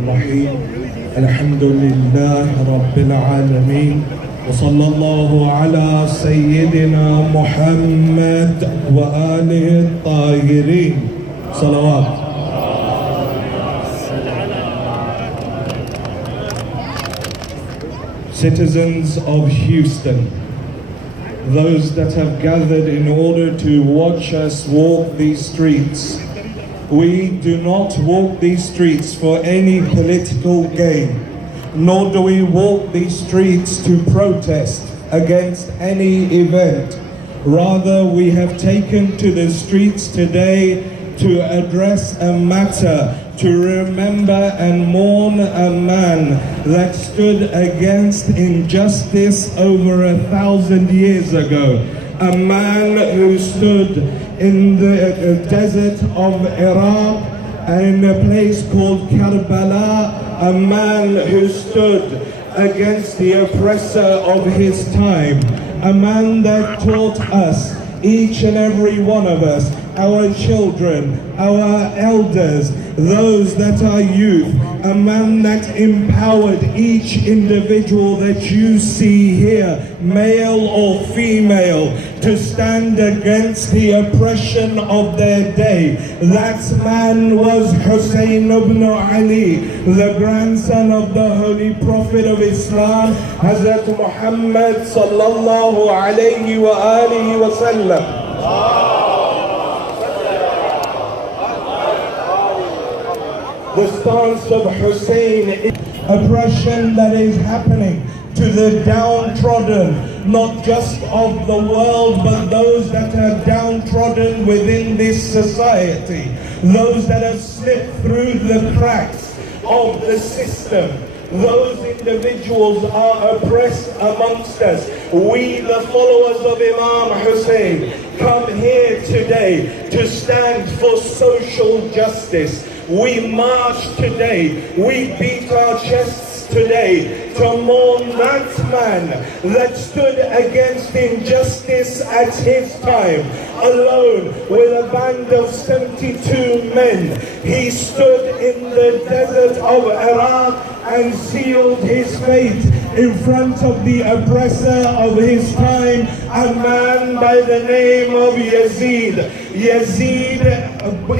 الرحيم الحمد لله رب العالمين وصلى الله على سيدنا محمد وآله الطاهرين صلوات. Citizens of Houston, those that have gathered in order to watch us walk these streets, we do not walk these streets for any political gain, nor do we walk these streets to protest against any event. Rather, we have taken to the streets today to address a matter, to remember and mourn a man that stood against injustice over 1,000 years ago. A man who stood in the desert of Iraq in a place called Karbala, a man who stood against the oppressor of his time, a man that taught us, each and every one of us, our children, our elders, those that are youth, a man that empowered each individual that you see here, male or female, to stand against the oppression of their day. That man was Hussein ibn Ali, the grandson of the Holy Prophet of Islam, Hazrat Muhammad sallallahu alayhi wa alihi wa sallam. The stance of Hussein is oppression that is happening to the downtrodden, not just of the world, but those that are downtrodden within this society, those that have slipped through the cracks of the system. Those individuals are oppressed amongst us. We, the followers of Imam Hussein, come here today to stand for social justice. We march today, we beat our chests today to mourn that man that stood against injustice at his time, alone with a band of 72 men. He stood in the desert of Iraq and sealed his fate in front of the oppressor of his time, a man by the name of Yazid. Yazid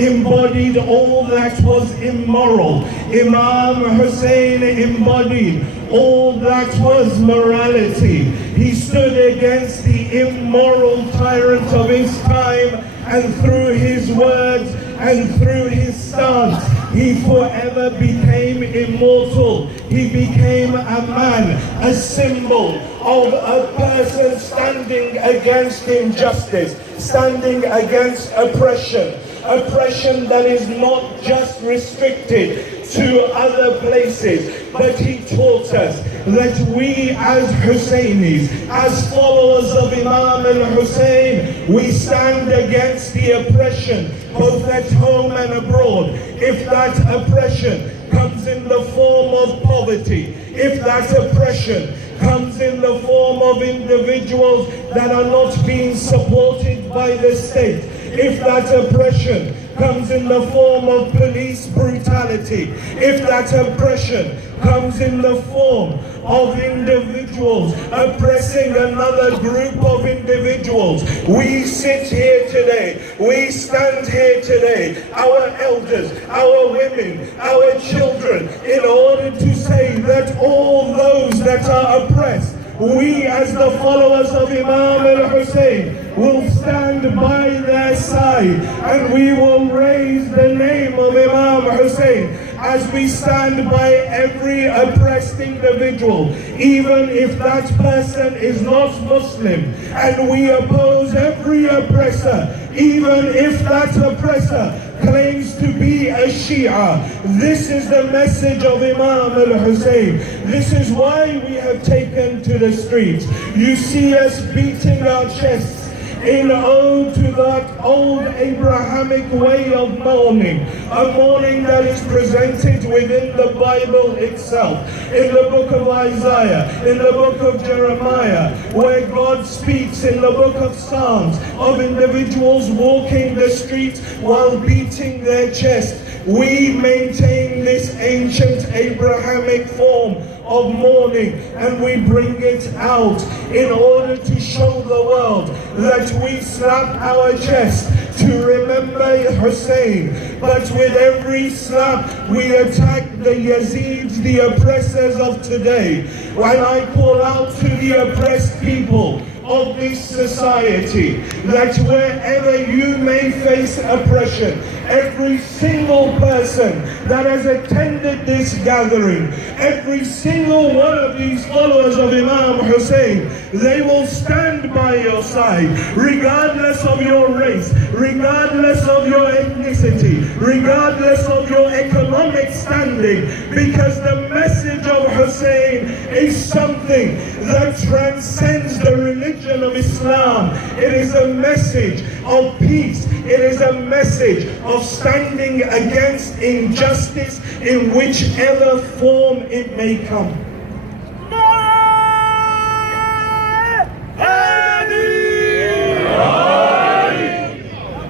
embodied all that was immoral. Imam Hussein embodied all that was morality. He stood against the immoral tyrant of his time, and through his words and through his stance, he forever became immortal. He became a man, a symbol of a person standing against injustice, standing against oppression. Oppression that is not just restricted to other places, but he taught us that we as Husseinis, as followers of Imam al-Hussein, we stand against the oppression both at home and abroad. If that oppression comes in the form of poverty, if that oppression comes in the form of individuals that are not being supported by the state, if that oppression comes in the form of police brutality, if that oppression comes in the form of individuals oppressing another group of individuals, we sit here today, we stand here today, our elders, our women, our children, in order to say that all those that are oppressed, we as the followers of Imam al-Hussein will stand by their side, and we will raise the name of Imam Hussein as we stand by every oppressed individual, even if that person is not Muslim, and we oppose every oppressor, even if that oppressor claims to be a Shia. This is the message of Imam al-Hussein. This is why we have taken to the streets. You see us beating our chests in ode to that old Abrahamic way of mourning, a mourning that is presented within the Bible itself, in the book of Isaiah, in the book of Jeremiah, where God speaks in the book of Psalms of individuals walking the streets while beating their chest, we maintain this ancient Abrahamic form of mourning, and we bring it out in order to show the world that we slap our chest to remember Hussein, but with every slap we attack the Yazids, the oppressors of today. When I call out to the oppressed people of this society, that wherever you may face oppression, every single person that has attended this gathering, every single one of these followers of Imam Hussein, they will stand by your side, regardless of your race, regardless of your ethnicity, regardless of your economic standing, because the message of Hussein is something that transcends the religion of Islam. It is a message of peace. It is a message of standing against injustice in whichever form it may come.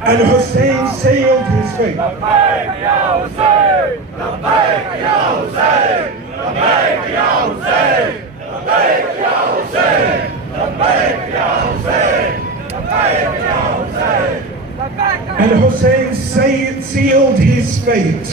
And Hussein sailed his fate. لبيك يا حسين لبيك يا حسين لبيك يا حسين لبيك يا حسين لبيك يا حسين لبيك يا حسين. And Hussein sealed his fate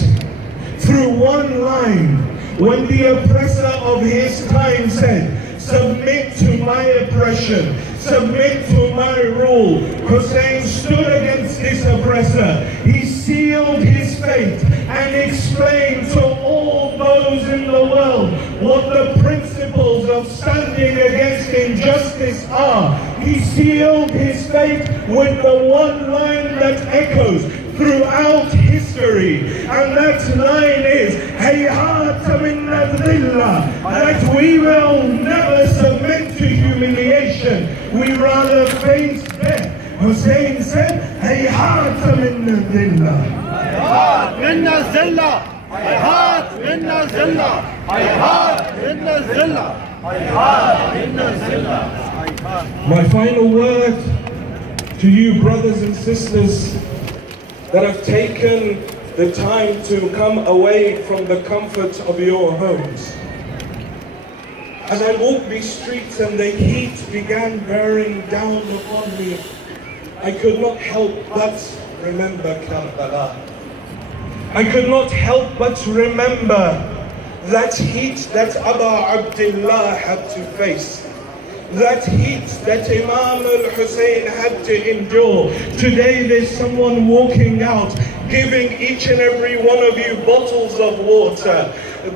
through one line when the oppressor of his time said, "Submit to my oppression, submit to my rule." Hussein stood against this oppressor. He sealed his fate and explained to all those in the world what the principles of standing against injustice are. He sealed his fate with the one line that echoes throughout history, and that line is hayhata min dhillah, that we will never submit to humiliation, we rather face death. Hussein said hayhata min dhillah. هيهات منا الذلة هيهات منا الذلة هيهات منا الذلة هيهات منا الذلة. My final word to you, brothers and sisters that have taken the time to come away from the comfort of your homes. As I walked these streets and the heat began bearing down upon me, I could not help but remember Karbala. I could not help but remember that heat that Aba Abdullah had to face. That heat that Imam al-Hussein had to endure. Today there's someone walking out, giving each and every one of you bottles of water,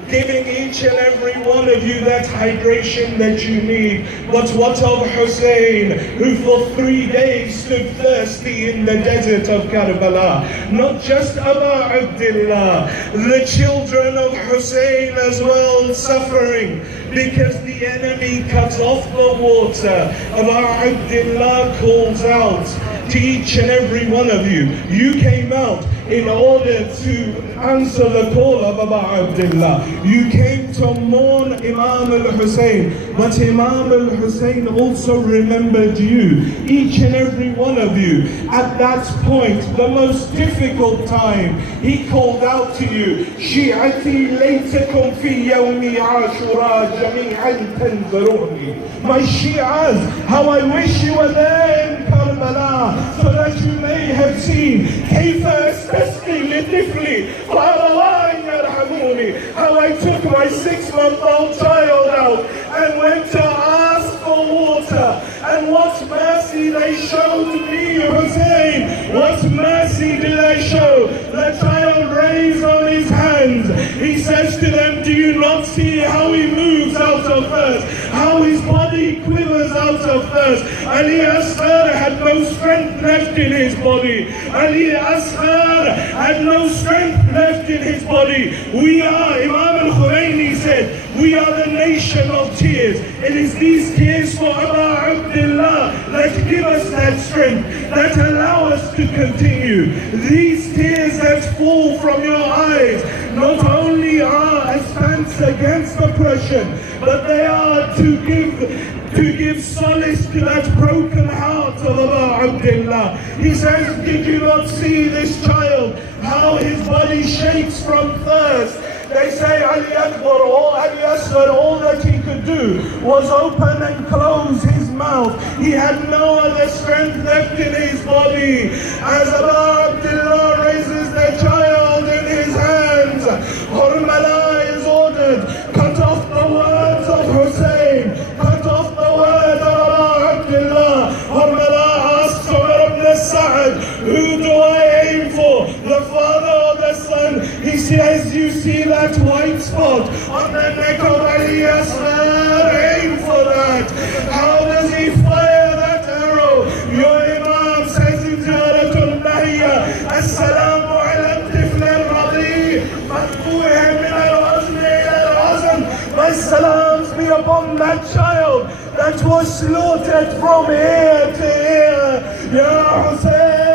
giving each and every one of you that hydration that you need. But what of Hussein, who for 3 days stood thirsty in the desert of Karbala? Not just Aba Abdullah, the children of Hussein as well suffering, because the enemy cuts off the water. Aba Abdullah calls out to each and every one of you. You came out in order to answer the call of Aba Abdullah. You came to mourn Imam al-Hussein, but Imam al-Hussein also remembered you, each and every one of you. At that point, the most difficult time, he called out to you, Shi'ati laytakum fi yawmi ashura jami'an tanzuruni. My Shi'as, how I wish you were there in Karbala, so that you may have seen how I took my 6-month-old child out and went to ask for water, and what mercy they showed me, Hussein. What mercy did they show? The child raised on his hands. He says to them, do you not see how he moves out of thirst, how his body quivers out of thirst? Ali Asghar had no strength left in his body. Ali Asghar had no strength left in his body. We are, Imam al-Khomeini said, we are the nation of tears. It is these tears for Aba Abdullah that give us that strength, that allow us to continue. These tears that fall from your eyes not only are a stance against oppression, but they are to to give solace to that broken heart of Abu Abdullah. He says, did you not see this child, how his body shakes from thirst? They say Ali Akbar, all that he could do was open and close his mouth. He had no other strength left in his body. As Abu Abdullah raises the child in his hands, Hurmala is ordered, cut off the words of Hussein, cut off the words of Abu Abdullah. Hurmala asks Umar ibn Sa'd, who do I aim for, the father or the son? He says, you see that white spot on the neck of Ali Asghar, aim for that. How does he fire that arrow? Your Imam says in Jaratul Nahya, Assalamu ala tifl al-radi, matbu'ih min al-wazn ila al-wazn. My salams be upon that child that was slaughtered from ear to ear. Ya Hussein,